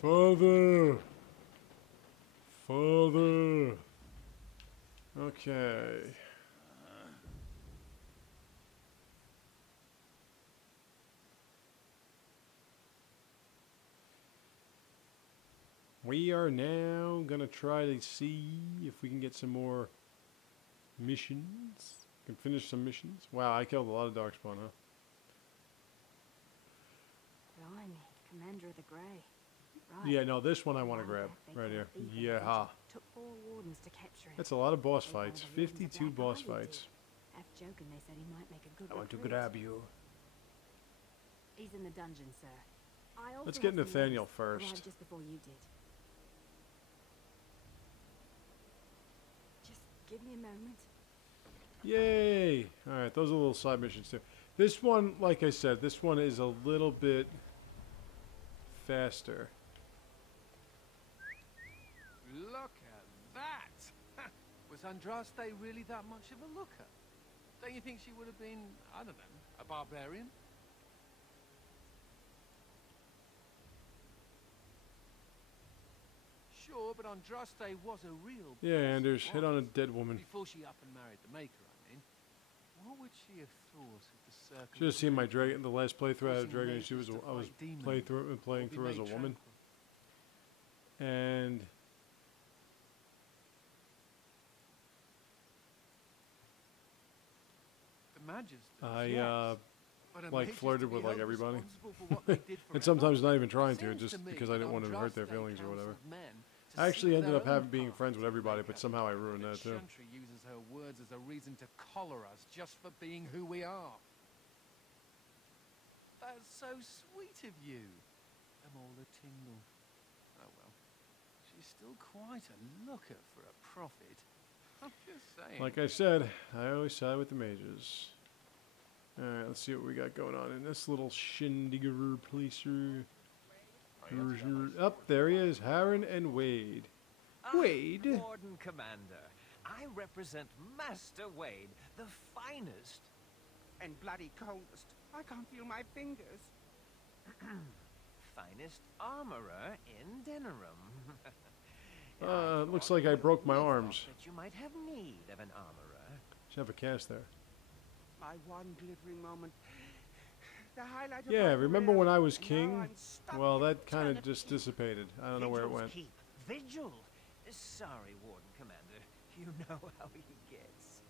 Father! Father! Okay. We are now gonna try to see if we can get some more missions. Can finish some missions. Wow, I killed a lot of darkspawn, huh? Blimey, Commander of the Grey. Right. Yeah, no, this one I want to grab right here. Yeah. Took 4 wardens to capture him. That's a lot of boss They found fights. the ruins of 52 Black boss Ivy fights. did. Half joking, they said he might make a good I want to recruit. grab you. He's in the dungeon, sir. I also Let's get have some Nathaniel news. first. Arrived just before you did. Just give me a moment. Yay! Alright, those are little side missions too. This one, like I said, this one is a little bit faster. Look at that! Was Andraste really that much of a looker? Don't you think she would have been, I don't know, a barbarian? Sure, but Andraste was a real Yeah, person, Anders, hit on a dead woman. Before she up and married the Maker, I mean. What would she have thought of the circle? Should have seen my dragon. The last playthrough I had of Forcing Dragon Age mages 2 was to I was fight demons playing or be through as a made woman, tranquil. and The Magisters, I yes. But a like mage's flirted to be with like held everybody, responsible for what they did for and sometimes everyone. not even trying to, Seems just me because I that didn't want to hurt their Andraste feelings or whatever. counseled men to I actually seek ended their up own being path friends with to everybody, Maker. but somehow I ruined The that too. Chantry uses her words as a reason to collar us just for being who we are. That's so sweet of you. I'm all a tingle. Oh well. She's still quite a looker for a prophet. I'm just saying. Like I said, I always side with the mages. Alright, let's see what we got going on in this little shindigaroo placer. Up there he is, Harren and Wade. Wade? Warden Commander, I represent Master Wade, the finest. And bloody coldest. I can't feel my fingers. Finest armorer in Denerim. Looks like I broke my arms. That you might have need of an armorer. Should have a cast there. My one glittering moment. The highlight of Yeah, my remember career. when I was And now king? I'm stuck Well, in that kind of eternity. just dissipated. I don't know where it Vigil's went. Keep. Vigil. Sorry, Warden Commander. You know how he gets.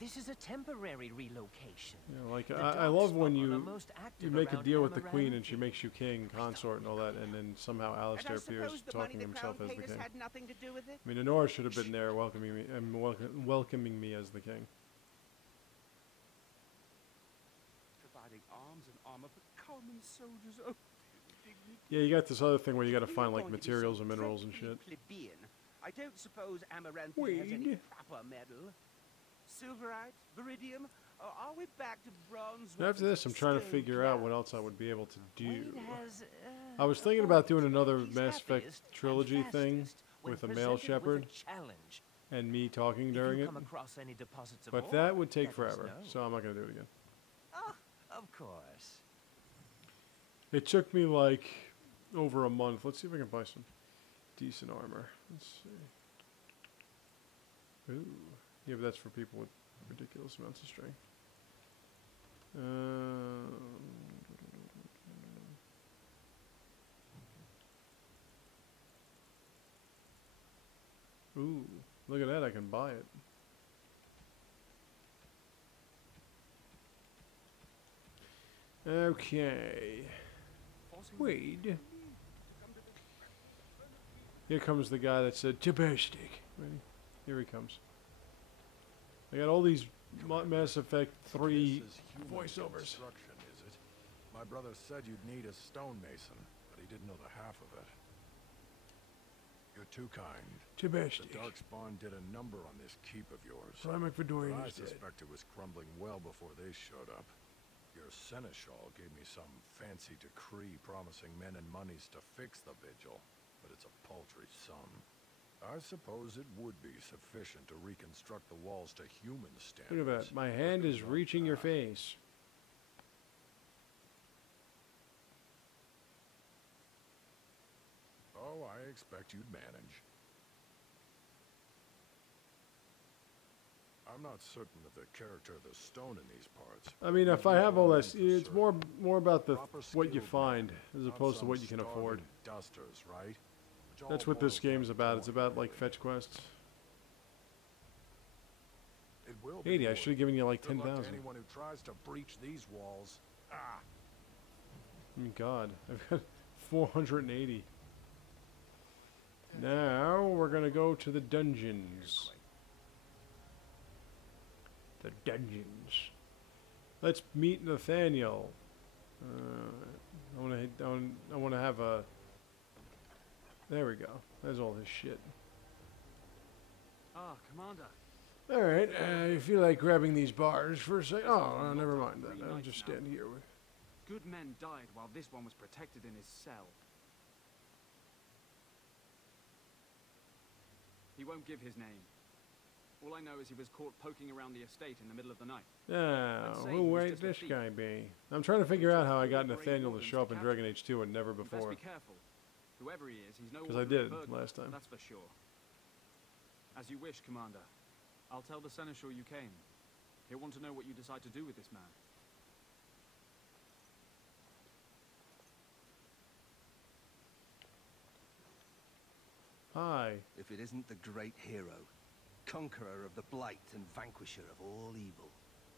This is a temporary relocation. Yeah, like The I dark love when spot are you most you active make a around deal with the Amaranth queen and she Keep. makes you king, consort, and all that, and then somehow And Alistair I appears suppose the money talking the himself crown as the paid us king. had nothing to do with it. I mean, Honora should have been there welcoming me and welcoming me as the king. Providing arms and armor for common soldiers. Oh, dignity. Yeah, you got this other thing where you got to You're find like going to be so materials and minerals and shit. dreadfully plebeian. I don't suppose Amaranth Wade. has any proper metal. Silverite, Viridium, or are we back to bronze? After weapons this, I'm and trying to stone figure out what clouds? else I would be able to do. Wade has, I was thinking a about point. doing another He's Mass Effect happiest and trilogy thing fastest when with a male presented with shepherd a challenge. and me talking If during you it, come across any deposits of but ore, that would take let us forever, know. so I'm not going to do it again. Oh, of course. It took me like over a month. Let's see if I can buy some decent armor. Let's see. Ooh. Yeah, but that's for people with ridiculous amounts of strength. Ooh, look at that, I can buy it. Okay. Wade. Here comes the guy that said, Tabastic. Ready? Here he comes. I got all these Mass Effect 3 This is human voiceovers. construction, is it? My brother said you'd need a stonemason, but he didn't know the half of it. You're too kind. The Tabastic. Darkspawn did a number on this keep of yours. Prime But Ecuadorian I is dead. suspect it was crumbling well before they showed up. Your seneschal gave me some fancy decree promising men and monies to fix the vigil, but it's a paltry sum. I suppose it would be sufficient to reconstruct the walls to human standards. Look at that. My hand but is not reaching your that. face. so I expect you'd manage. I'm not certain of the character of the stone in these parts. I mean, if I have all this, it's more about the what you find as opposed to what you can afford. Dusters, right? That's what this game's about. It's about like fetch quests. 80. I should have given you like 10,000. Anyone who tries to breach these walls. Ah. Oh God, I've got 480. Now we're gonna go to the dungeons. The dungeons. Let's meet Nathaniel. I want to have a. There we go. There's all his shit. Ah, Commander. All right. You feel like grabbing these bars for a second? Oh, never mind that. I'll just stand here with. Good men died while this one was protected in his cell. He won't give his name. All I know is he was caught poking around the estate in the middle of the night. Oh, who might this guy be? I'm trying to figure out how I got Nathaniel to show up in Dragon Age 2 and never before. Best be careful. Whoever he is, he's no Because I did burglar, last time. that's for sure. As you wish, Commander. I'll tell the Seneschal you came. He'll want to know what you decide to do with this man. Hi. If it isn't the great hero, conqueror of the blight and vanquisher of all evil.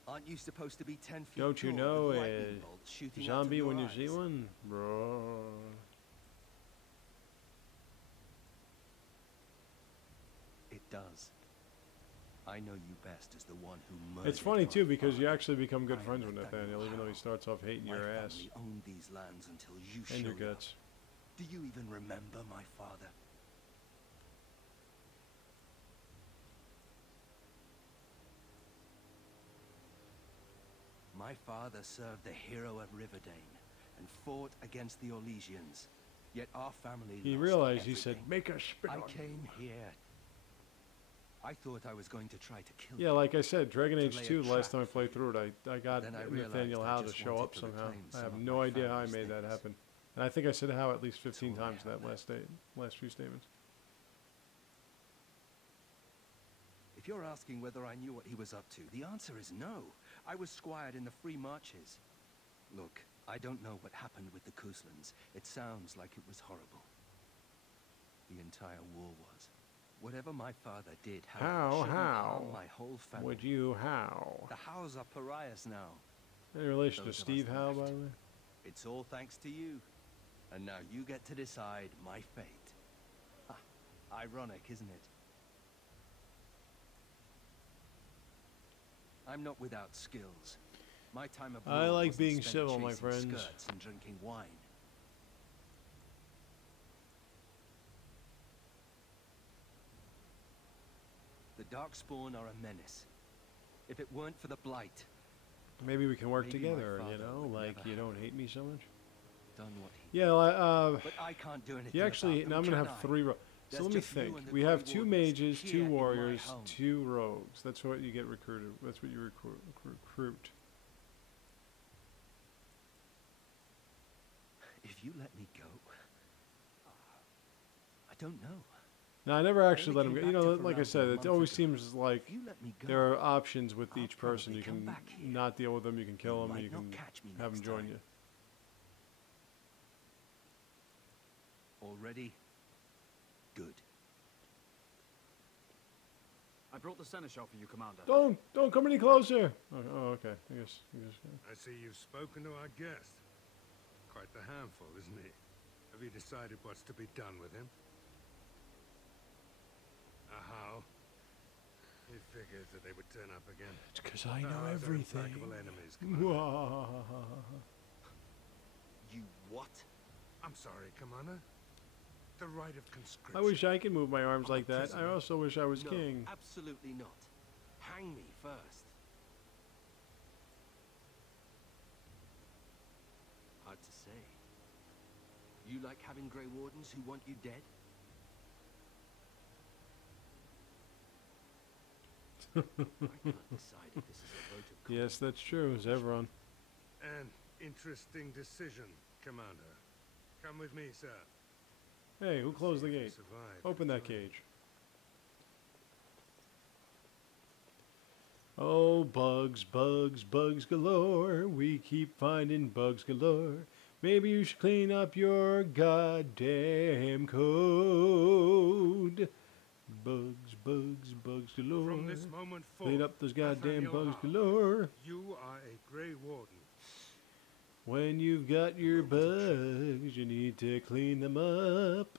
Aren't you supposed to be 10 feet Don't you tall know with a lightning bolts shooting out of zombie your when you eyes? see one? Bro. It does. I know you best as the one who murdered It's funny my too because you father. actually become good I friends with understand Nathaniel, even though he starts off hating My your ass family owned these lands until you and your showed up. guts. Do you even remember my father? My father served the hero of Riverdane and fought against the Orlesians. Yet our family He lost realized, he said, everything. make us spit I on you." came here. I thought I was going to try to kill Yeah, you. like I said, Dragon To Age lay a 2, the last trap time I for played you. through it, I got Then I Nathaniel realized I Howe to just show wanted up to somehow. reclaim I some have of no my idea how I family's made that things. happen. And I think I said how at least 15 all I times in that have last few statements. If you're asking whether I knew what he was up to, the answer is no. I was squired in the Free Marches. Look, I don't know what happened with the Kuslans. It sounds like it was horrible. The entire war was. Whatever my father did, shouldn't harm my whole family. Would you how? The Howes are pariahs now. Any relation to Those of us Steve Howe, by left. the way? It's all thanks to you. And now you get to decide my fate. Ha, ironic, isn't it? I'm not without skills. My time abroad I like wasn't being spent civil, my chasing friends. skirts and drinking wine. The Darkspawn are a menace. If it weren't for the Blight, Maybe we can work Maybe my together, you father know? would Like, never you have don't hate me so much? done what he Yeah, But I can't do anything you actually, about now I'm them, going to can have I? 3 rogues. So There's let me just you think. and the We Grey have 2 Wardens mages, here 2 in my warriors, home. 2 rogues. That's what you get recruited. That's what you recruit. If you let me go, I don't know. Now, I never actually let came them go. back You to know, like I Ferrand said, a it month always ago. seems like If you let me go, there are options with I'll each person. probably You come can back here. not deal with them, you can kill them, might you not can catch me have them next join time. you. Already? Good. I brought the Seneschal for you, Commander. Don't come any closer. Oh, okay. I guess. I see you've spoken to our guest. Quite the handful, isn't he? Have you decided what's to be done with him? How? He figures that they would turn up again. It's because I know They're everything. implacable enemies, Commander. You what? I'm sorry, Commander. The right of conscription. I wish I could move my arms I'm a like that. I prisoner. also wish I was No, king. absolutely not. Hang me first. Hard to say. You like having Grey Wardens who want you dead? I can't decide if this is a vote of Yes, that's true. Zevron. An interesting decision, Commander. Come with me, sir. Hey, who closed the See if we gate? survive Open the that journey. cage. Oh, bugs, bugs, bugs galore. We keep finding bugs galore. Maybe you should clean up your goddamn code. Bugs, bugs, bugs galore. From this moment forth, Clean up those goddamn Nathaniel bugs Howard, galore. you are a Grey Warden. When you've got your bugs, you need to clean them up.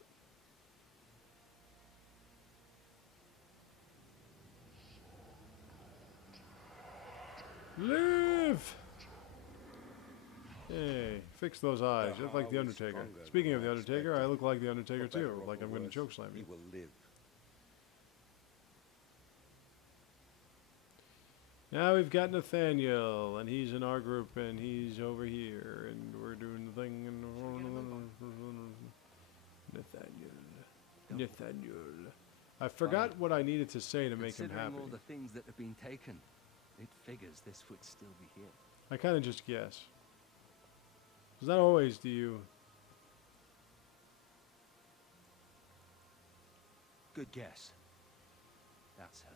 Live! Hey, fix those eyes. You look like the Undertaker. Speaking of the Undertaker, I look like the Undertaker too. Like I'm going to chokeslam you. He will live. Now we've got Nathaniel, and he's in our group, and he's over here, and we're doing the thing. And Nathaniel. I forgot what I needed to say to make him Considering happy. all the things that have been taken, it figures this would still be here. I kind of just guess. Because not always do you. Good guess. That's her.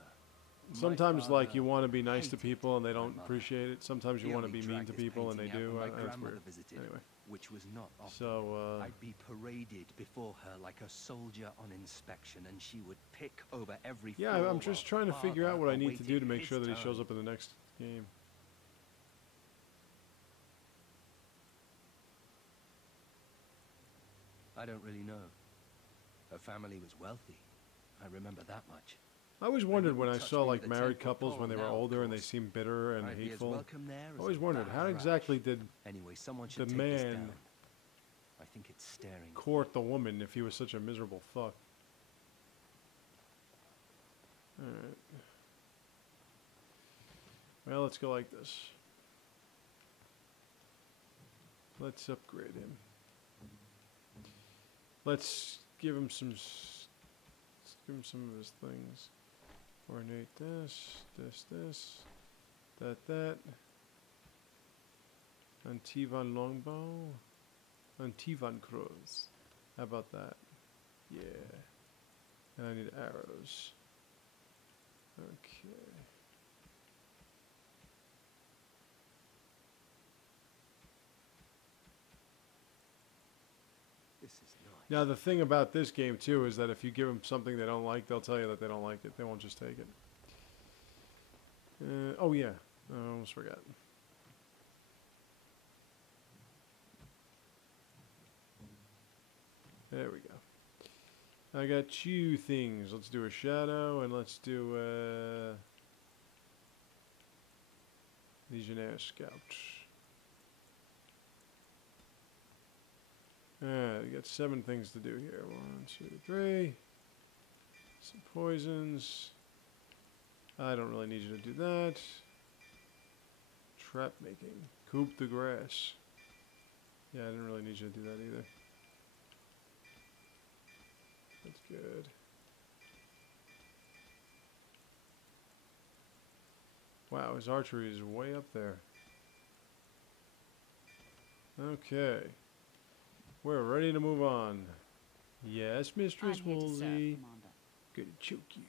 My Sometimes, like, father you want to be nice to hated people and they my don't mother. appreciate it. Sometimes you He want to only be mean dragged to this people and they painting out do. when my That's grandmother weird. visited, Anyway. which was not often. So, I'd be paraded before her like a soldier on inspection, and she would pick over every yeah, floor I'm just while trying to figure out father what I need to do to awaited make his sure that he turn. shows up in the next game. I don't really know. Her family was wealthy. I remember that much. I always wondered when I touch saw me like with a married 10-foot couples when they pole were now, of older and they course. seemed bitter and I'd be as hateful. welcome there I as always a wondered how barrack. exactly did Anyway, someone the should take this man down. I think it's staring. court the woman if he was such a miserable fuck. Alright. Well, let's go like this. Let's upgrade him. Let's give him some. Let's give him some of his things. Ornate this, that. Antivan longbow, Antivan crows. How about that? Yeah. And I need arrows. Okay. This is nice. Now the thing about this game too is that if you give them something they don't like, they'll tell you that they don't like it. They won't just take it. Oh yeah, I almost forgot. There we go. I got two things. Let's do a shadow and let's do a Legionnaire Scout. We got 7 things to do here. 1, 2, 3. Some poisons. I don't really need you to do that. Trap making. Coop the grass. Yeah, I didn't really need you to do that either. That's good. Wow, his archery is way up there. Okay. We're ready to move on. Yes, Mistress I'm here to serve, Woolsey. Commander. Gonna choke you.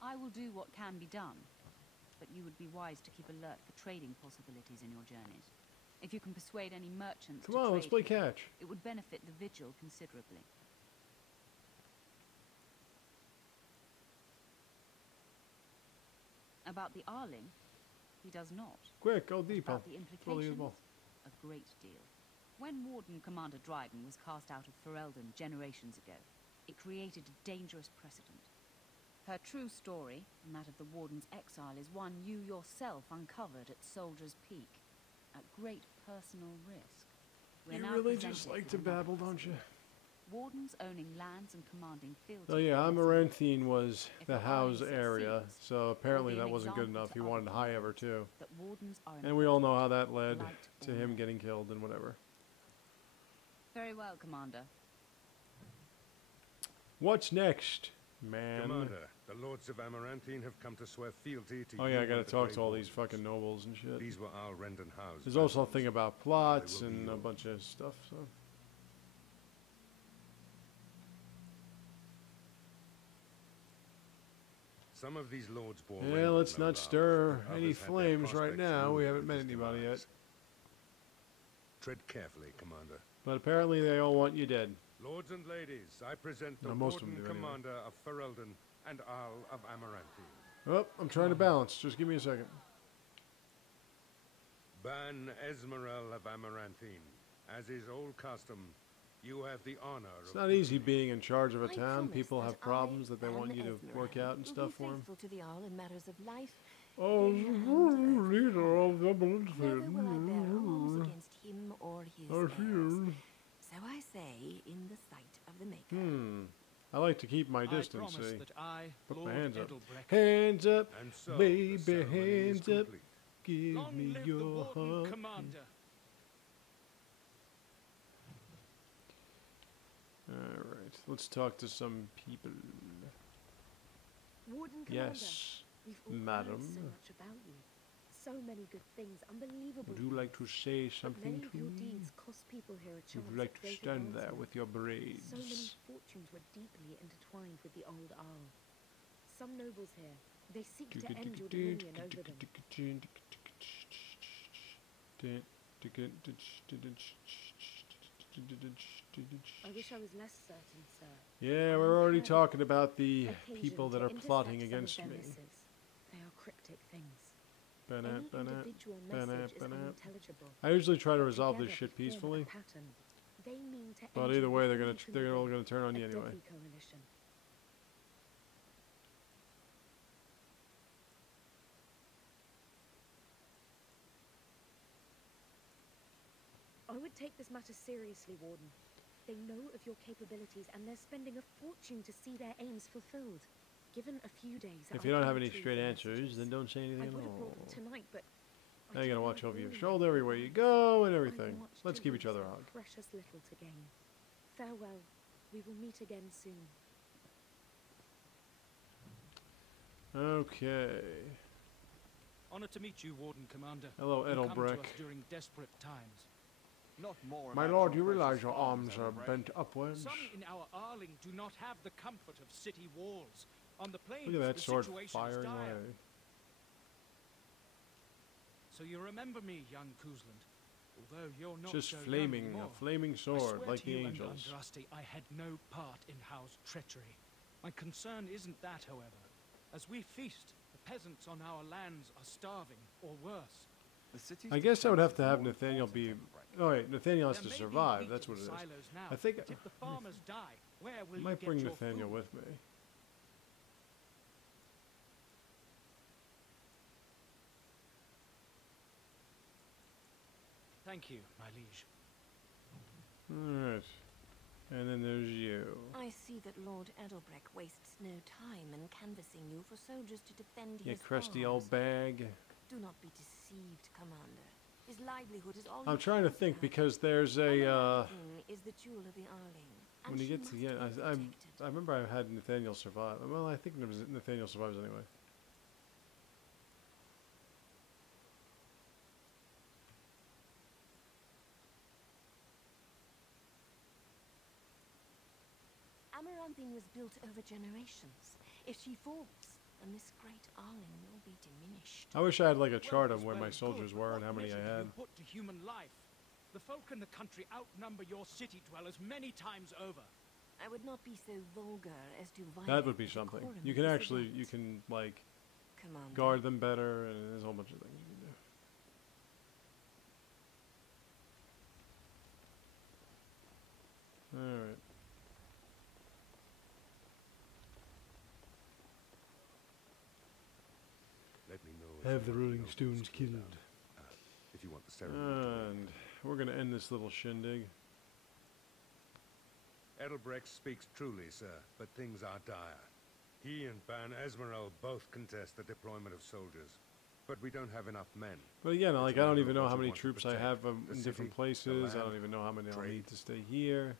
I will do what can be done, but you would be wise to keep alert for trading possibilities in your journeys. If you can persuade any merchants Come to on, let's play trade here, catch. it would benefit the Vigil considerably. About the Arling, he does not. Quick, go deep. About the Throw the implications, ball. a great deal. When Warden Commander Dryden was cast out of Ferelden generations ago, it created a dangerous precedent. Her true story, and that of the Warden's exile, is one you yourself uncovered at Soldier's Peak, at great personal risk. We're You now really presented just like with to another babble, don't you? precedent. Wardens owning lands and commanding fields. Oh of yeah, force Amaranthine was If the the house Arling area, succeeds, so apparently be that an wasn't good example enough. to He other wanted high ever kingdoms too. that wardens are And we all know how that important, led light to or him no. getting killed and whatever. Very well, Commander. What's next, man? Commander, the Lords of Amaranthine have come to swear fealty to Oh you yeah, I and gotta the talk Grey to all these Wardens. fucking nobles and shit. These were our Rendon House. There's also a vassals. thing about plots will be and a yours. bunch of stuff, so. Some of these lords bore Yeah, reign with let's no not love, stir but any others had their flames right prospects now. We ruined haven't met with distant anybody yet. allies. Tread carefully, Commander. But apparently they all want you dead. Lords and ladies, I present the No, most of them Warden do anyway. Commander of Ferelden and Arl of Amaranthine. Oh, I'm trying to balance. Just give me a second. Ban Esmeralda of Amaranthine. As is old custom, you have the honor It's of not easy governing. being in charge of a I town. promise People that have problems that they I, want you Ban to work out and Esmeralda, stuff for will be them. faithful to the Arl in matters of life. Oh, leader of the Never will I bear arms against him or his heirs. So I say, in the sight of the Maker. I like to keep my distance, I promise see. that I, Put Lord my hands up. Edelbrecht, Hands up, And so, the baby, ceremony is hands up. complete. Give long me live the your Warden heart. Commander. Alright, let's talk to some people. Warden Commander, Yes, we've all madam. heard so much about you. So many good things, unbelievable. Would you like to say But something many of to your me? deeds cost people here a chance Would you like at to great stand there advancement. with your braids? So many fortunes were deeply intertwined with the old Arl. Some nobles here, they seek to end your dominion over them. I wish I was less certain, sir. Yeah, I we're already have talking about the occasion people that to are plotting intercept some against of me. their missives. They are cryptic things. Ba-na, Any ba-na, individual ba-na, message is ba-na. unintelligible. I usually try to But resolve this together shit they form a peacefully, pattern. They mean to but end either you way before you can they're all begin. gonna turn on A you anyway. deadly coalition. I would take this matter seriously, Warden. They know of your capabilities and they're spending a fortune to see their aims fulfilled. Given a few days, If I you don't can have any retrieve straight the answers, messages. then don't say I anything would at have brought all. them tonight, but Now you gotta didn't watch like over your all of shoulder them. everywhere you go and I everything. watched Let's give each children other a so hug. Precious little to gain. Farewell. We will meet again soon. Okay. Honored to meet you, Warden Commander. Hello, You come to us Edelbrecht. during desperate times. Not more My about lord, your you realize precious your farms, arms are Edelbrecht. bent upwards? Some in our Arling do not have the comfort of city walls. On the plains, Look at that the sword situation is firing dire. away. So you remember me, young Kuzland. Although you're not Just so young flaming, anymore. a flaming I sword swear like to the you angels. And Andraste, I had no part in Howe's treachery. My concern isn't that, however. As we feast, the peasants on our lands are starving, or worse. The city's I guess I would have to defense have is more Nathaniel be. important, Edelbrecht. Oh wait, Nathaniel has There to may be survive. wheat That's in what it the is. silos now, I think but if the farmers die, where will I you might get bring your Nathaniel food? with me. Thank you, my liege. Alright. And then there's you. I see that Lord Edelbrecht wastes no time in canvassing you for soldiers to defend You his crusty farms. old bag. Do not be deceived, Commander. His livelihood is all I'm he trying to cares think about. because there's a Amaranthine is the jewel of the Arling, and when you she get to must the end, be I protected. remember I had Nathaniel survive. Well, I think Nathaniel survives anyway. Amaranthine was built over generations. If she falls, then this great Arling will be diminished. I wish I had like a chart Well, of where well my and soldiers good, but were and what how many I measure do had. you put to human life? The folk in the country outnumber your city dwellers many times over. I would not be so vulgar as to violate That would be the something. decorum You of can the actually, Savant. you can like Commander. guard them better, and there's a whole bunch of things you can do. Alright. Let me know if Have you the want Rolling nobles Stones cleared killed. out. If you want the ceremony to end. And we're gonna end this little shindig. Edelbrecht speaks truly, sir, but things are dire. He and Ban Esmeralda both contest the deployment of soldiers, but we don't have enough men. But again, It's like a I don't matter even of know what how you many want to troops I protect. have The in city, different the places. I don't land, even know how many I'll trade. need to stay here.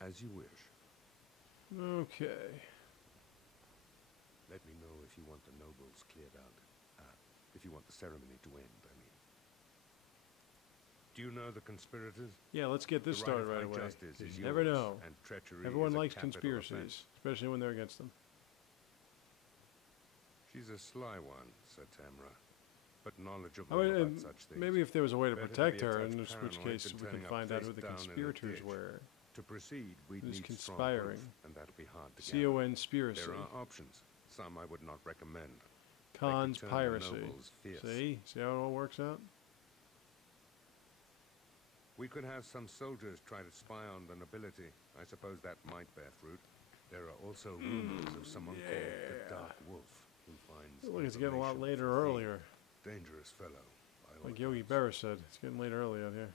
As you wish. Okay. Let me know if you want the nobles cleared out. If you want the ceremony to end, I mean. Do you know the conspirators? Yeah, let's get this started right away. You never know. And treachery Everyone is a likes capital conspiracies, offense. especially when they're against them. She's a sly one, said Tamra, but knowledgeable I mean, about such things. maybe if there was a way to Better protect be a her, touch in which paranoid case than we can turning up find out face who the down in a conspirators ditch. were. To proceed, we Who's need conspiring? strong proof, and that'll be hard to C-O-N-spiracy. There are options. Some I would not recommend. Cons turn the piracy. nobles fierce. See? See how it all works out? We could have some soldiers try to spy on the nobility. I suppose that might bear fruit. There are also rumors of someone called the Dark Wolf who finds Look, it's getting a lot information later for free. earlier. Dangerous fellow. by all Like Yogi accounts. Berra said, it's getting late early out here.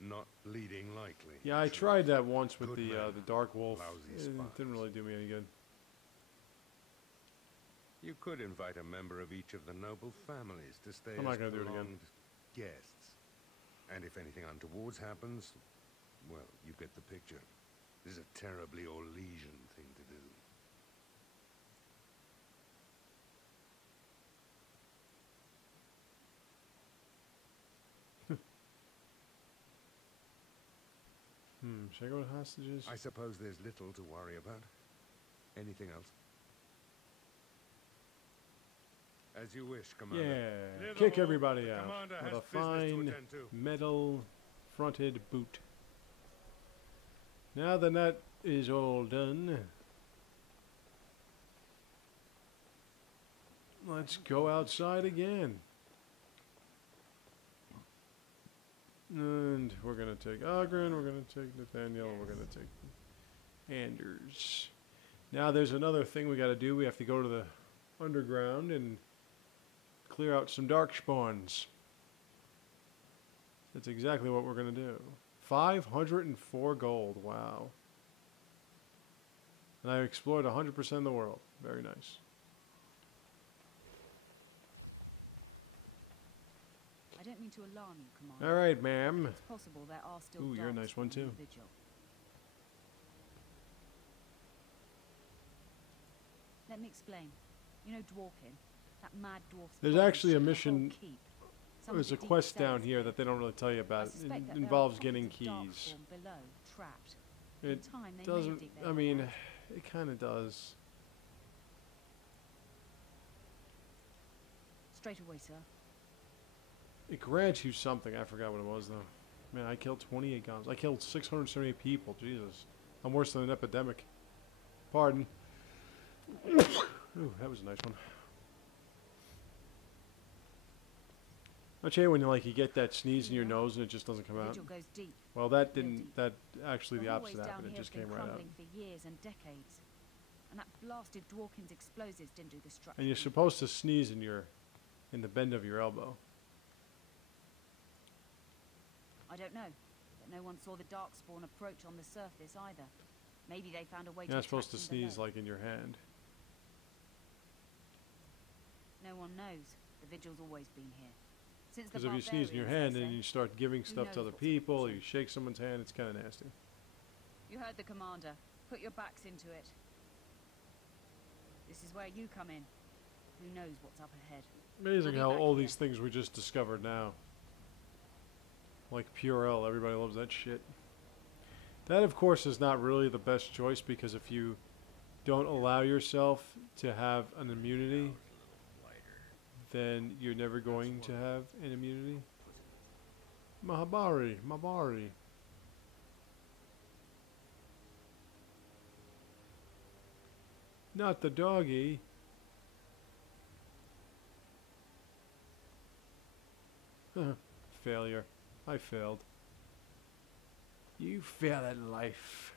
Not leading likely. Yeah, I tried that once with the man, Dark Wolf. lousy It spies. didn't really do me any good. You could invite a member of each of the noble families to stay I'm not as gonna do it again. prolonged guests. And if anything untoward happens, well, you get the picture. This is a terribly Orlesian thing to do. Should I go to hostages? I suppose there's little to worry about. Anything else? As you wish, Commander. Yeah, Near the kick hall, everybody the out commander with has a business to fine attend to. metal-fronted boot. Now that that is all done, let's go outside again. And we're going to take Ogren, we're going to take Nathaniel, we're going to take Anders. Now there's another thing we got to do. We have to go to the underground and clear out some dark spawns. That's exactly what we're going to do. 504 gold. Wow. And I explored 100% of the world. Very nice. I don't mean to alarm you, Commander. All right, ma'am. It's possible there are still Ooh, you're a darks nice one, on the too. Vigil. Let me explain. You know Dwarkin? That mad dwarf's There's body actually a shook the whole mission. keep. Some There's of a the deep quest down cells here there. that they don't really tell you I about. It suspect that there are involves pockets getting of dark keys. form below, trapped. It In time, they may doesn't. dig their I way mean, out. it kind of does. Straight away, sir. It grants you something. I forgot what it was though. Man, I killed 28 guns. I killed 678 people. Jesus, I'm worse than an epidemic. Pardon. Ooh, that was a nice one. Don't you hate when you get that sneeze in your nose and it just doesn't come The out? vigil goes deep. Well, that Real didn't. deep. That actually the hallways opposite down happened. It here just have came been right out. crumbling for years and decades. And that blasted Dwarkin's explosives didn't do the structure. And you're supposed to sneeze in the bend of your elbow. I don't know, but no one saw the darkspawn approach on the surface either. Maybe they found a way You're not to supposed to attack from sneeze below. like in your hand. No one knows. The vigil's always been here. Since the Because if you sneeze in your barbarians, hand they and say. you start giving Who stuff knows to other what's in people, the you shake someone's hand, it's kind of nasty. You heard the commander. Put your backs into it. This is where you come in. Who knows what's up ahead? Amazing We'll be how back all here. these things we just discovered now. Like Purell, everybody loves that shit. That, of course, is not really the best choice because if you don't allow yourself to have an immunity, then you're never going to have an immunity. Mabari. Not the doggy. Failure. I failed. You fail at life.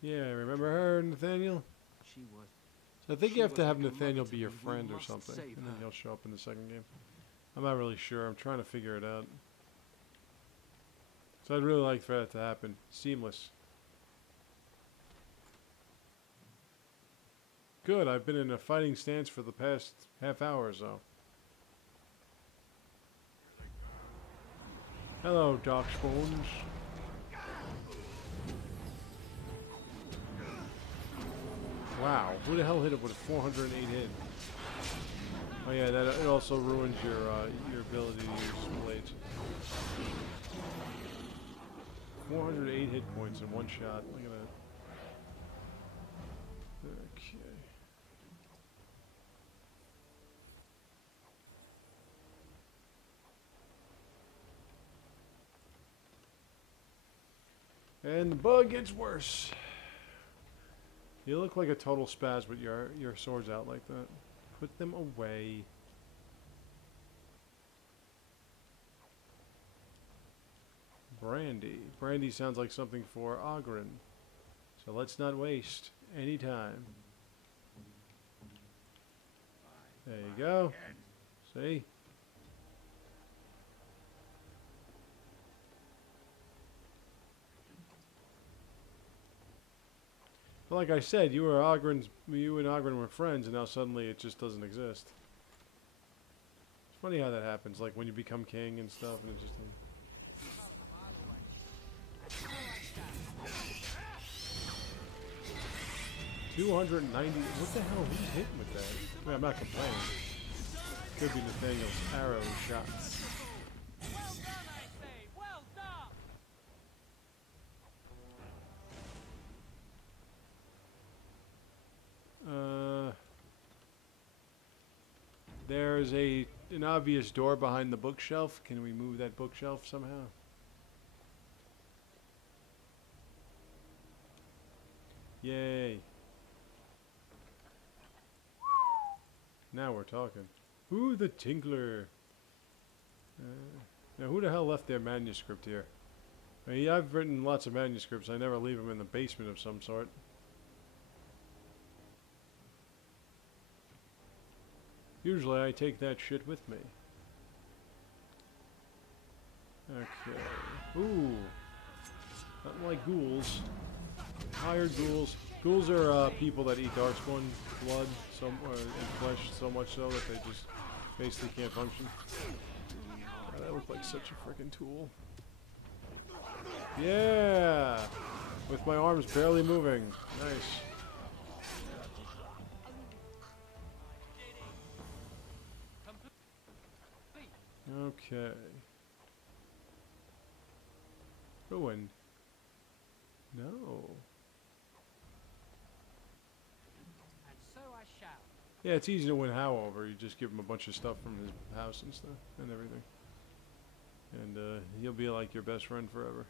Yeah, remember her, Nathaniel? She was. So I think She you have to was have like a Nathaniel mother be to your me. We friend or must something, save and then her. he'll show up in the second game. I'm not really sure. I'm trying to figure it out. So I'd really like for that to happen. Seamless. good. I've been in a fighting stance for the past half hour or so. Hello, Darkspawn. Wow, who the hell hit it with a 408 hit? Oh yeah, that it also ruins your ability to use blades. 408 hit points in one shot. Look at that. Okay. And the bug gets worse. You look like a total spaz with your swords out like that. Put them away. Brandy. Brandy sounds like something for Ogren. So let's not waste any time. There you go. See? But like I said, you and Ogren were friends, and now suddenly it just doesn't exist. It's funny how that happens, like when you become king and stuff, and it just doesn't. 290. What the hell? Who's hitting with that? I mean, I'm not complaining. Could be Nathaniel's arrow shots. Well done, I say! Well done! There's an obvious door behind the bookshelf. Can we move that bookshelf somehow? Yay. Now we're talking. Ooh, the Tinkler. Now, who the hell left their manuscript here? I mean, I've written lots of manuscripts. I never leave them in the basement of some sort. Usually, I take that shit with me. Okay. Ooh. Nothing like ghouls. Hired ghouls. Ghouls are people that eat darkspawn blood and flesh so much so that they just basically can't function. God, that looked like such a freaking tool. Yeah! With my arms barely moving. Nice. Okay. Ruin. No. Yeah, it's easy to win How over. You just give him a bunch of stuff from his house and stuff and everything. And he'll be like your best friend forever.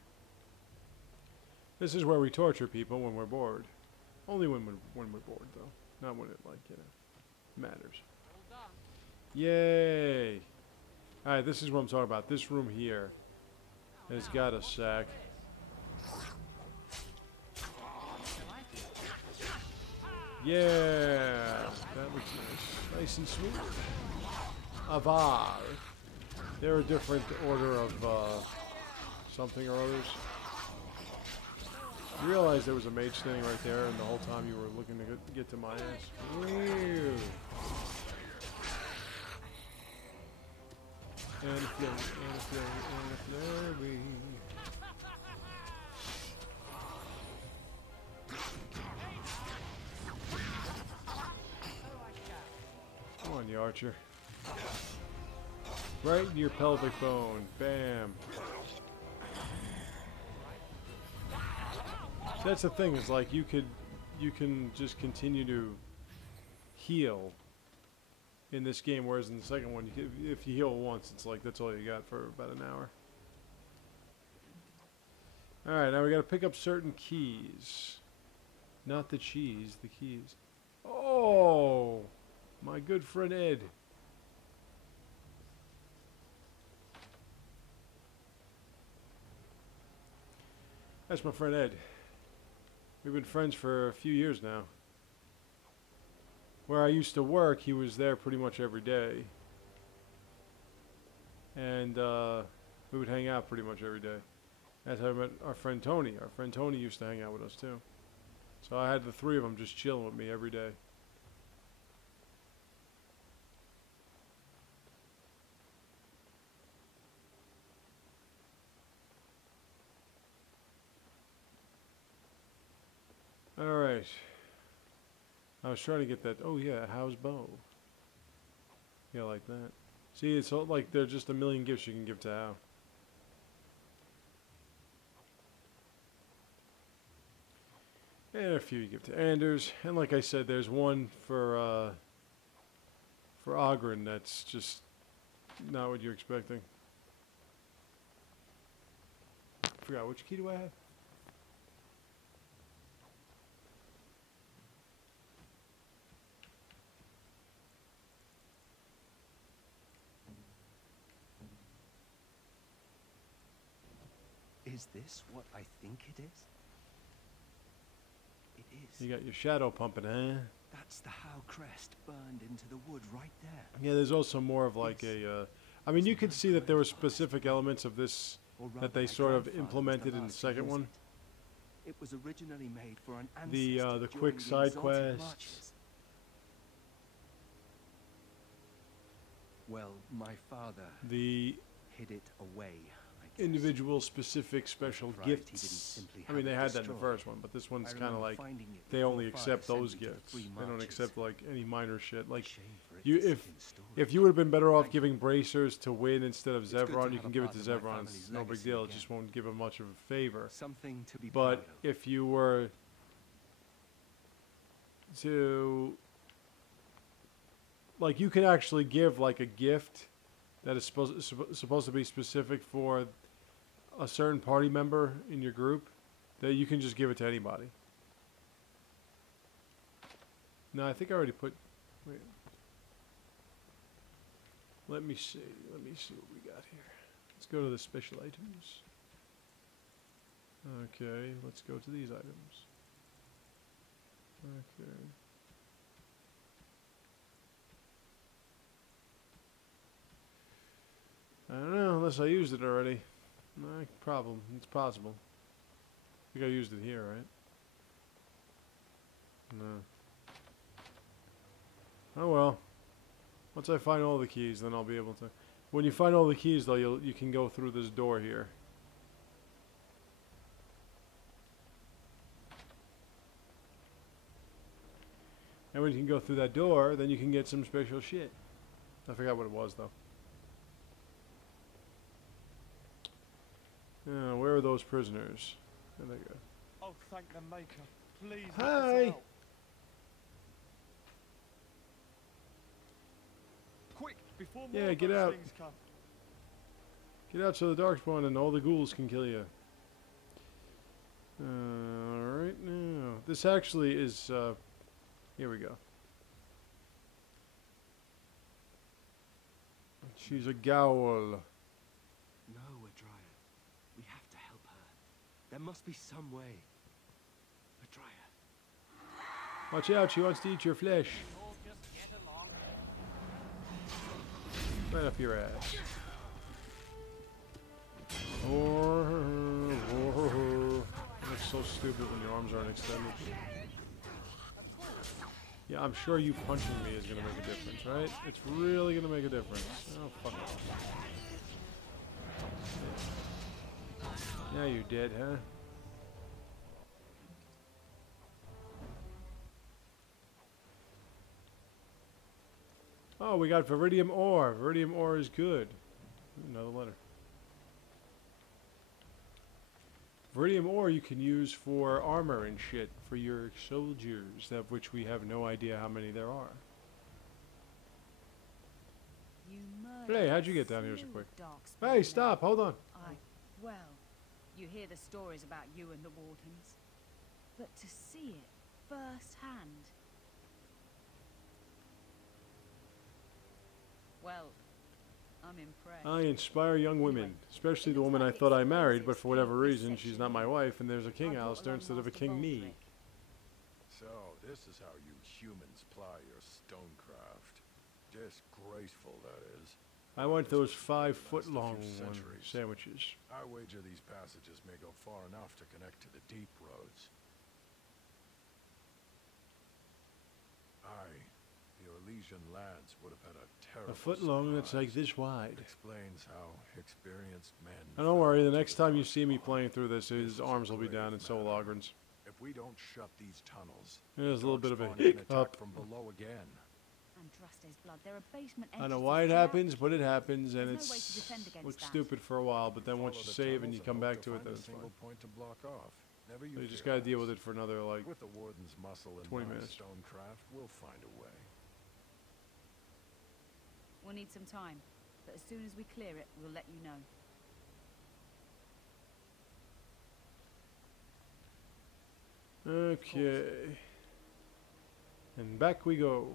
This is where we torture people when we're bored. Only when we're bored, though. Not when it, like, you know, matters. Yay! Alright, this is what I'm talking about. This room here has got a sack. Yeah! That looks nice. Nice and smooth. Avar. They're a different order of something or others. You realize there was a mage standing right there, and the whole time you were looking to get to my ass. Ew. And flurry. Come on, you archer. Right in your pelvic bone. Bam. That's the thing, is like you can just continue to heal in this game, whereas in the second one, if you heal once, it's like that's all you got for about an hour. Alright, now we gotta pick up certain keys. Not the cheese, the keys. Oh! My good friend Ed. That's my friend Ed. We've been friends for a few years now. Where I used to work, he was there pretty much every day. And we would hang out pretty much every day. That's how I met our friend Tony. Our friend Tony used to hang out with us too. So I had the three of them just chilling with me every day. I was trying to get that. Oh yeah, how's bow? Yeah, like that. See, it's all, like there's just a million gifts you can give to Hao. And a few you give to Anders, and like I said, there's one for Ogren that's just not what you're expecting. Forgot which key do I have? Is this what I think it is? It is. You got your shadow pumping, huh? That's the How crest burned into the wood right there. Yeah, there's also more of like a. I mean, you could see that there were specific elements of this that they sort of implemented in the second one. It was originally made for an ancestor The quick side quests. Marches. Well, my father hid it away. Individual specific special gifts. I mean, they had that in the first one, but this one's kind of like they only accept those gifts. They don't accept like any minor shit. Like if you would have been better off giving bracers to Win instead of Zevron, you can give it to Zevron. It's no big deal. It just won't give him much of a favor. Something to be but if you were to like, you could actually give like a gift that is supposed to be specific for a certain party member in your group, that you can just give it to anybody. No, I think I already put. Wait. Let me see. Let me see what we got here. Let's go to the special items. Okay, let's go to these items. Okay. I don't know, unless I used it already. No problem. It's possible. I think I used it here, right? No. Oh well. Once I find all the keys, then I'll be able to. When you find all the keys, though, you can go through this door here. And when you can go through that door, then you can get some special shit. I forgot what it was, though. Where are those prisoners? There they go. Oh, thank the Maker. Please. Hi. Quick, before more Yeah, of get those out. things come. Get out so the Darkspawn and all the ghouls can kill you. Alright now. This actually is, here we go. She's a ghoul. No, Adria. We have to help her. There must be some way. Adria. Watch out, she wants to eat your flesh. Right up your ass. Looks so stupid when your arms aren't extended. Yeah, I'm sure you punching me is going to make a difference, right? It's really going to make a difference. Oh, fuck off. Now you're dead, huh? Oh, we got Viridium Ore. Viridium Ore is good. Another letter. Viridium Ore you can use for armor and shit for your soldiers, of which we have no idea how many there are. Hey, how'd you get down here so quick? Hey, stop, hold on. Well, you hear the stories about you and the Wardens, but to see it firsthand. Well, I'm impressed. I inspire young women, especially the woman I thought I married, but for whatever reason, she's not my wife, and there's a King Alistair instead of a King me. So, this is how you humans ply your stonecraft. Disgraceful, that is. I want those 5-foot-long sandwiches. I wager these passages may go far enough to connect to the deep roads. The Orlesian lads would have had a terrible A foot long, surprise. that's like this wide. It explains how experienced men... And don't worry, the next time you see me playing through this, his arms will be down and so will Ogren's. If if we don't shut these tunnels. There's a little bit of a Darkspawn can hiccup. attack from below again. Andraste's blood. There are basement I don't know entrances why it throughout. happens, but it happens, and There's no way to defend it against looks that. stupid for a while, but then once Follow you the save and tunnels you come hope back to to it, find then a it's fine. single point to block off. Never So you fear, just gotta deal with lass. it for another, like, With the warden's muscle and 20 my minutes. stonecraft, we'll find a way. We'll need some time, but as soon as we clear it, we'll let you know. Okay. And back we go.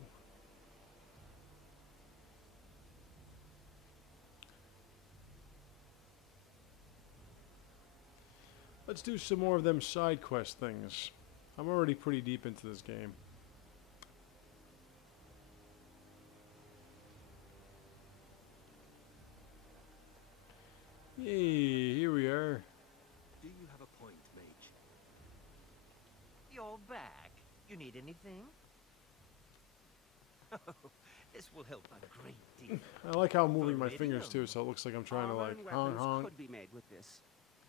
Let's do some more of them side quest things. I'm already pretty deep into this game. Yay, here we are. Do you have a point, Mage? You're back. You need anything? This will help a great deal. I like how I'm moving my fingers too, so it looks like I'm trying to Armor like and honk weapons honk. could be made with this.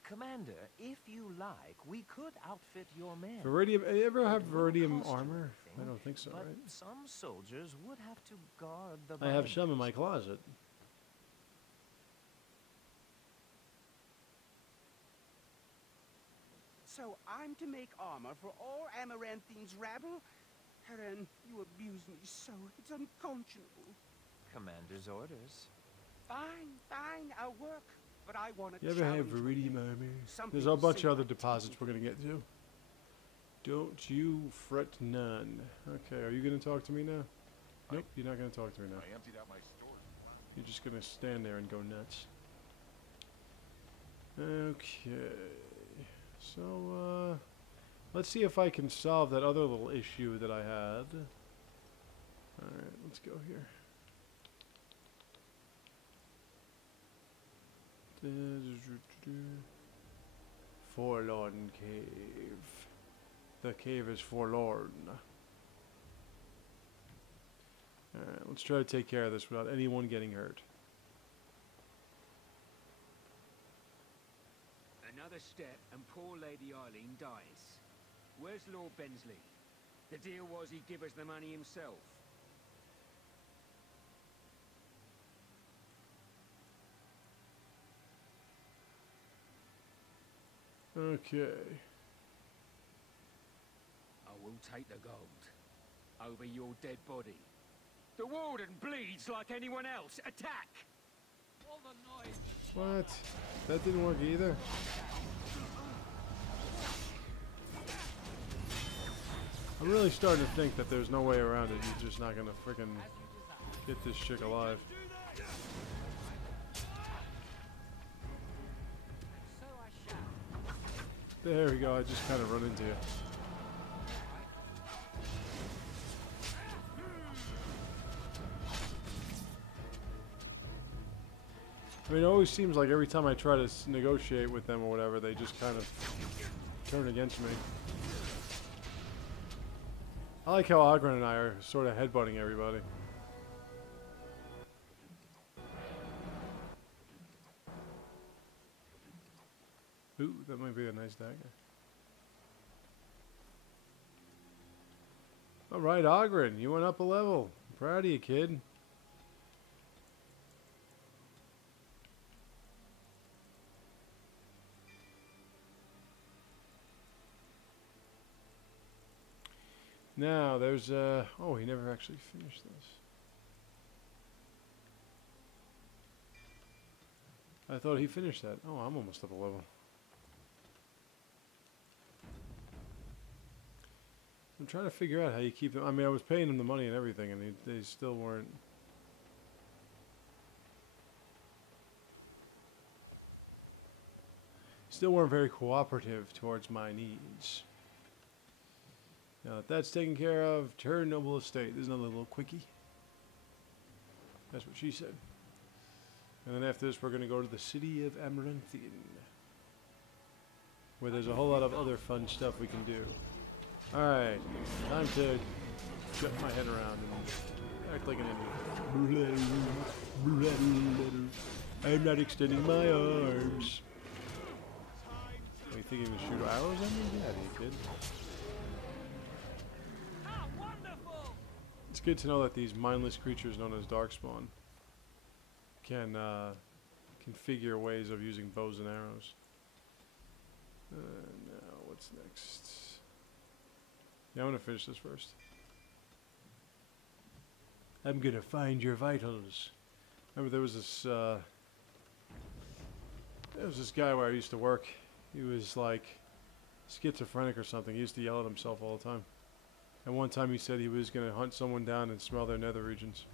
Commander, if you like, we could outfit your men. Viridium, you ever have It wouldn't Viridium cost you armor? anything, I don't think so, but right? some soldiers would have to guard the I have some in my binders. closet. So I'm to make armor for all Amaranthine's rabble? Helen, you abuse me so. It's unconscionable. Commander's orders. Fine, I'll work. But I want to You ever have challenge Viridium me. armor? Something There's a bunch of other sink my deposits teeth we're gonna get to. Don't you fret none. Okay, are you gonna talk to me now? Nope, you're not gonna talk to me now. I emptied out my store. You're just gonna stand there and go nuts. Okay. So, let's see if I can solve that other little issue that I had. Alright, let's go here. Forlorn Cave. The cave is forlorn. Alright, let's try to take care of this without anyone getting hurt. Another step and poor Lady Eileen dies. Where's Lord Bensley? The deal was he'd give us the money himself. Okay. I will take the gold. Over your dead body. The warden bleeds like anyone else. Attack! All the noise. What? That didn't work either? I'm really starting to think that there's no way around it. You're just not gonna frickin' get this chick alive. There we go, I just kind of run into you. I mean, it always seems like every time I try to negotiate with them or whatever, they just kind of turn against me. I like how Ogren and I are sort of headbutting everybody. Ooh, that might be a nice dagger. Alright, Ogren, you went up a level. I'm proud of you, kid. Now, there's oh, he never actually finished this. I thought he finished that. Oh, I'm almost up a level. I'm trying to figure out how you keep them. I mean, I was paying them the money and everything, and they still weren't. Still weren't very cooperative towards my needs. Now that that's taken care of, turn noble estate. There's another little quickie. That's what she said. And then after this, we're going to go to the city of Amaranthian, where there's a whole lot of other fun stuff we can do. Alright, time to get my head around and act like an Indian. I'm not extending my arms. What, you think you can shoot arrows at me? Get out of here, kid. It's good to know that these mindless creatures known as Darkspawn can configure ways of using bows and arrows. Now, what's next? Yeah, I want to finish this first. I'm gonna find your vitals. Remember, there was this guy where I used to work. He was like schizophrenic or something. He used to yell at himself all the time. And one time he said he was gonna hunt someone down and smell their nether regions.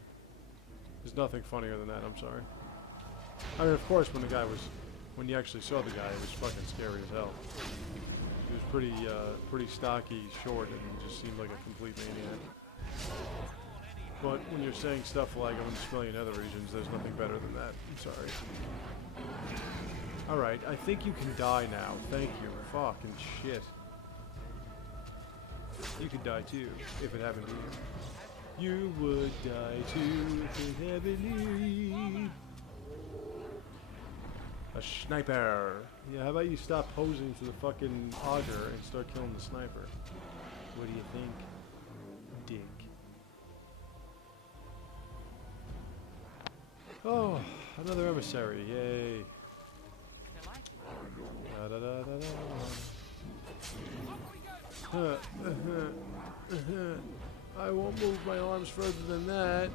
There's nothing funnier than that. I'm sorry. I mean, of course, when you actually saw the guy, it was fucking scary as hell. He was pretty stocky, short, and just seemed like a complete maniac. But when you're saying stuff like, I'm going to smell your nether regions, there's nothing better than that. I'm sorry. Alright, I think you can die now. Thank you. Fucking shit. You could die too, if it happened to you. You would die too, if it happened to you. A sniper. Yeah, how about you stop posing to the fucking auger and start killing the sniper? What do you think? Dick. Oh, another emissary. Yay. Da, da, da, da, da. I won't move my arms further than that.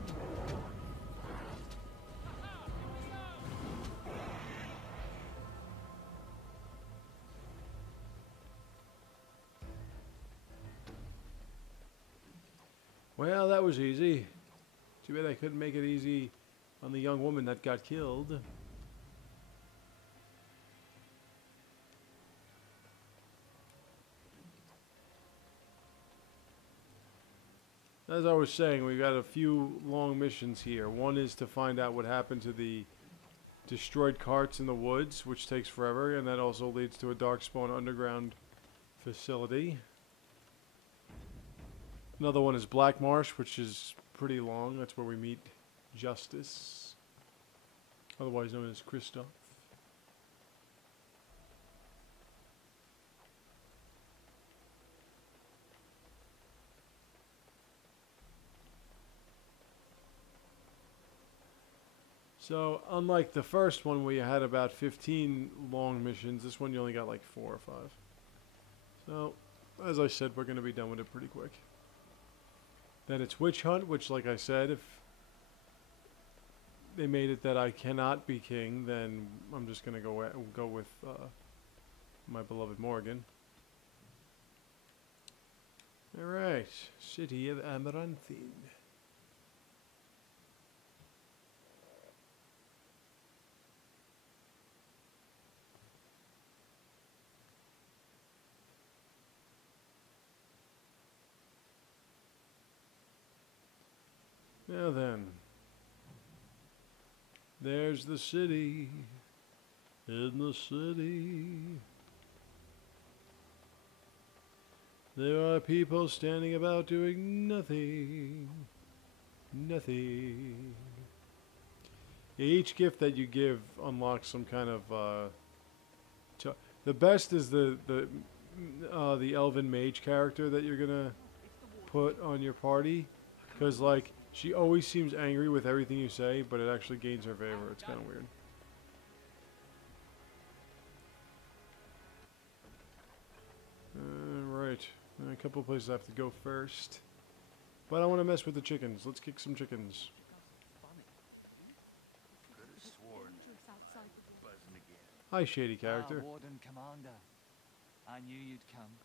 Well, that was easy. Too bad I couldn't make it easy on the young woman that got killed. As I was saying, we've got a few long missions here. One is to find out what happened to the destroyed carts in the woods, which takes forever, and that also leads to a Darkspawn underground facility. Another one is Black Marsh, which is pretty long. That's where we meet Justice, otherwise known as Kristoff. So, unlike the first one where you had about 15 long missions, this one you only got like 4 or 5. So, as I said, we're going to be done with it pretty quick. Then it's Witch Hunt, which, like I said, if they made it that I cannot be king, then I'm just going to go with my beloved Morgan. Alright, City of Amaranthine. Now then, there's the city, in the city. There are people standing about doing nothing, nothing. Each gift that you give unlocks some kind of, the best is the elven mage character that you're gonna put on your party, because like, she always seems angry with everything you say, but it actually gains her favor. It's kind of weird. Right. A couple of places I have to go first. But I want to mess with the chickens. Let's kick some chickens. Hi, shady character. Warden Commander. I knew you'd come.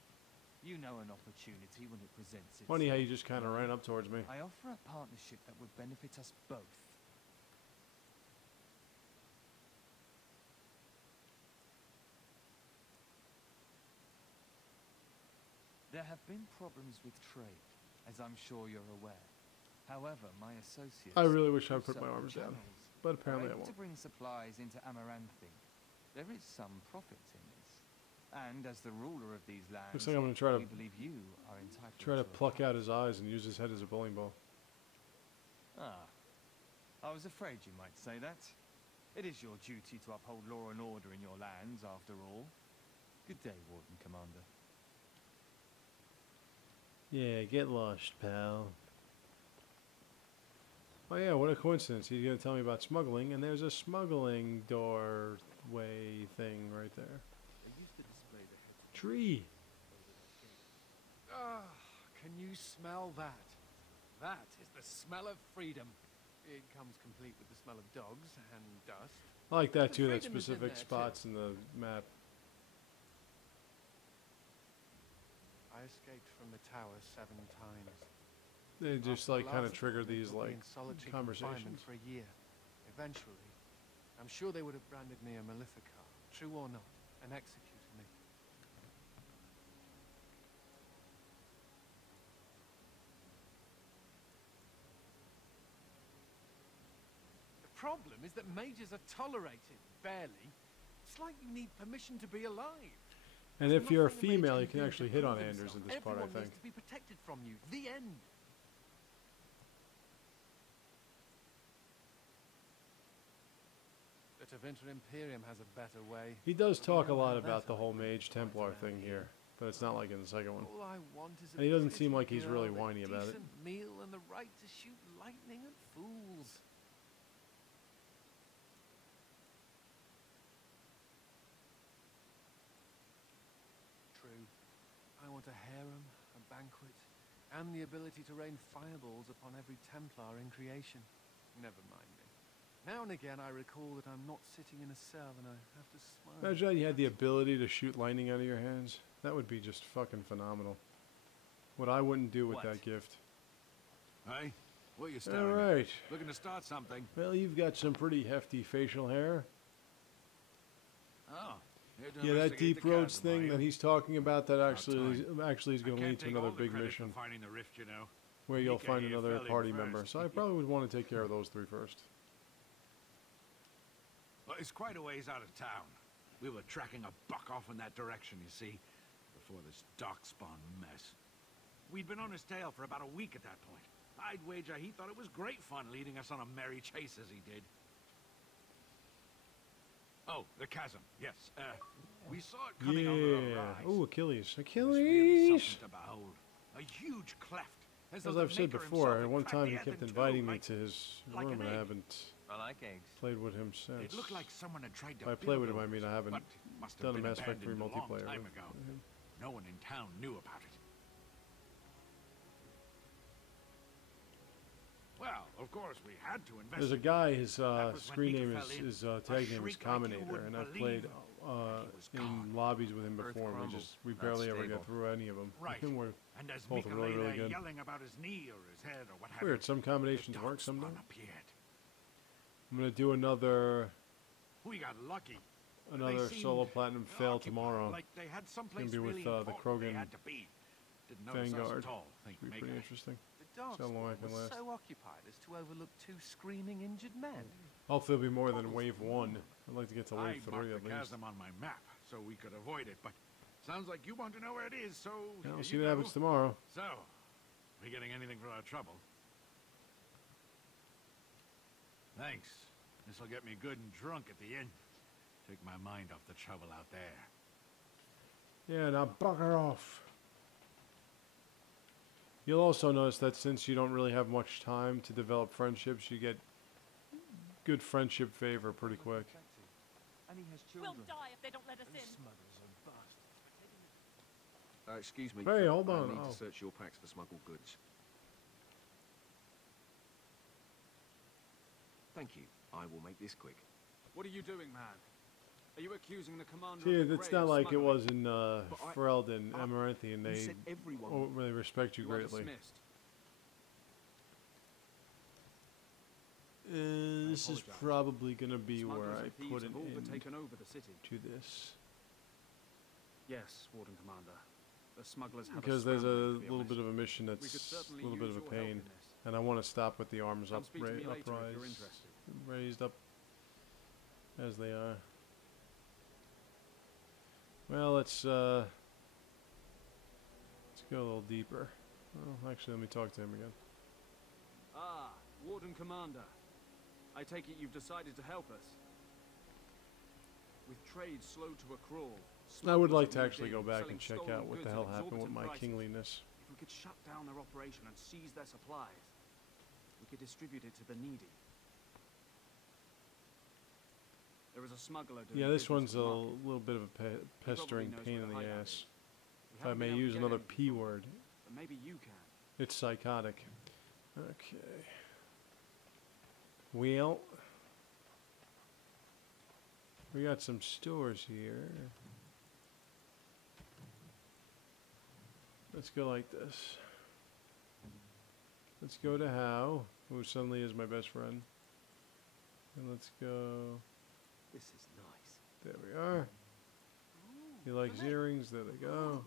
You know an opportunity when it presents itself. Funny how you just kind of ran up towards me. I offer a partnership that would benefit us both. There have been problems with trade, as I'm sure you're aware. However, my associates... I really wish I would put my arms down, but apparently I won't. To bring supplies into Amaranthine, there is some profit in this. And as the ruler of these lands, looks like I'm going to try to believe you are entitled to pluck out his eyes and use his head as a bowling ball. Ah, I was afraid you might say that. It is your duty to uphold law and order in your lands, after all. Good day, Warden Commander. Yeah, get lost, pal. Oh yeah, what a coincidence. He's going to tell me about smuggling, and there's a smuggling doorway thing right there. Tree. Ah, can you smell that? That is the smell of freedom. It comes complete with the smell of dogs and dust. I like that too, that freedom is in specific there, spots in the map. I escaped from the tower 7 times. They just After like the kind of last trigger one, they these put me like in solitary conversations. confinement for a year. Eventually, I'm sure they would have branded me a Maleficar, true or not, and executed me. The problem is that mages are tolerated, barely. It's like you need permission to be alive. And There's if you're a nothing a mage female, can you can do actually to hit on prove Anders himself. in this part, I Everyone think. needs to be protected from you. The end. The Winter Imperium has a better way. He does but we talk a don't lot have about that the whole argument Mage right Templar around thing here, but it's not like in the second one. All I want is a And he doesn't seem pretty like he's really girl, a whiny about it. decent meal and the right to shoot lightning at fools. True. I want a harem, a banquet, and the ability to rain fireballs upon every Templar in creation. Never mind me. Now and again I recall that I'm not sitting in a cell and I have to smile. Imagine you had the ability to shoot lightning out of your hands. That would be just fucking phenomenal. What I wouldn't do with What? that gift. Hey, what are you staring All at? right. Looking to start something? Well, you've got some pretty hefty facial hair. Oh. here to Yeah, that investigate deep the roads chasm, are thing you? that he's talking about, that About actually is I going to can't lead to take another all the big credit mission for finding the rift, you know. where you'll Mika find here another fell in party first. member. So I probably would want to take care of those three first. Well, it's quite a ways out of town. We were tracking a buck off in that direction, you see, before this darkspawn mess. We'd been on his tail for about a week at that point. I'd wager he thought it was great fun leading us on a merry chase as he did. Oh, the chasm, yes. We saw it coming over the Yeah. rise. Oh, Achilles. It was really Achilles! something to behold. A huge cleft. As though the I've said maker before, himself at had one cracked time the he earth kept in two, inviting me like- to his like room, an and I egg. haven't I like eggs. played with him since. It looked like someone had tried to By build play with him, I those, mean I haven't but must have done a been Mass Effect 3 abandoned a long multiplayer time with ago. him. No one in town knew about it. Well, of course, we had to investigate. There's a guy, his That was when screen Mika name fell in. is A tag name is shriek like you Combinator, wouldn't and I've believe. played He was in gone. lobbies with him Earth before. crumbles. We That's barely ever stable. get through any of them. Right. And we're And as both Mika really, lay really there good. yelling about his knee or his head or what have Weird. you, Some combinations the work, some darkspawn don't. appeared. I'm gonna do another We got lucky. another They solo seemed platinum fail occupied, tomorrow. Like they had someplace Gonna be with really the important they Krogan had to be. Didn't notice us Vanguard. at all. Think Should be Mika. pretty interesting. The See how long I Darkspawn can was last. so occupied as to overlook 2 screaming injured men. Hopefully it'll be more than wave 1. I'd like to get to I wave 3 marked at the least. chasm on my map so we could avoid it, but sounds like you want to know where it is, so Yeah, here we'll you see what go. happens tomorrow. So, we getting anything for our trouble? Thanks. This'll get me good and drunk at the end. Take my mind off the trouble out there. Yeah, now bugger off. You'll also notice that since you don't really have much time to develop friendships, you get good friendship favor pretty quick. And he has We'll children. die if they don't let us Those in. smugglers are bastards. Excuse me. Hey, hold I on. need Oh. to search your packs for smuggled goods. Thank you. I will make this quick. What are you doing, man? Are you accusing the commander See, of the it's Grey not of like it smuggling? was in But I- Ferelden, Amaranthian. You They said everyone. really respect you You are greatly. dismissed. This is apologize. probably going to be where Smugglers I and thieves put have an all but end taken over the city. to this. Yes, Warden Commander. The smugglers have Because there's a scramble, to be little bit honest. of a mission We could that's a certainly little bit use of a your help pain. in this. And I want to stop with the arms Come up, speak to me later if you're uprise, interested. raised up as they are. Well, let's go a little deeper. Well, actually, let me talk to him again. Ah, Warden Commander. I take it you've decided to help us. With trade slow to a crawl. I would smugglers like have to moved actually in, go back selling and check stolen out what goods the at hell happened with exorbitant my prices. kingliness. If we could shut down their operation and seize their supplies. We could distribute it to the needy. There was a smuggler doing Yeah, this business one's a with the market. little bit of a pestering knows pain where in the the hideout ass. is. We If I haven't may been able to use get another anything P from it, word. but maybe you can. It's psychotic. Okay. Well, we got some stores here. Let's go like this. Let's go to Hal, who suddenly is my best friend. And let's go. This is nice. There we are. He likes earrings. There they go.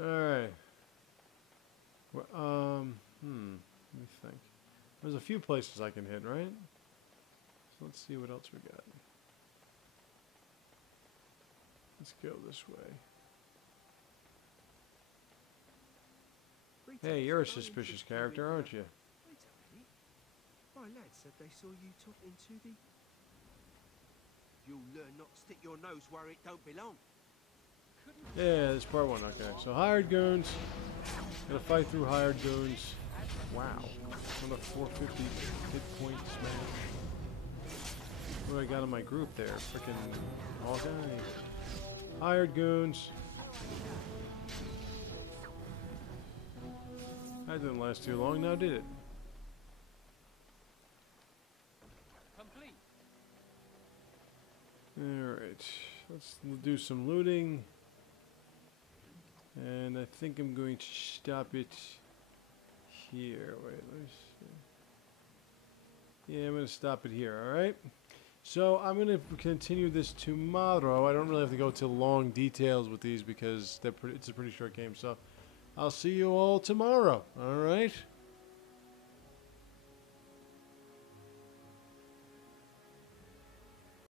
Alright. Well, let me think. There's a few places I can hit, right? So let's see what else we got. Let's go this way. Hey, you're a suspicious character, aren't you? Wait a minute. My lad said they saw you talking to the... You'll learn not to stick your nose where it don't belong. Yeah, this part one. Okay, so hired goons. Gotta fight through hired goons. Wow. On a 450 hit points, man. What do I got in my group there? Frickin' Hawkeye. Hired goons. That didn't last too long, now did it? Complete. Alright. Let's do some looting. And I think I'm going to stop it here. Wait, let me see. Yeah, I'm going to stop it here, alright? So, I'm going to continue this tomorrow. I don't really have to go into long details with these because it's a pretty short game. So, I'll see you all tomorrow, alright?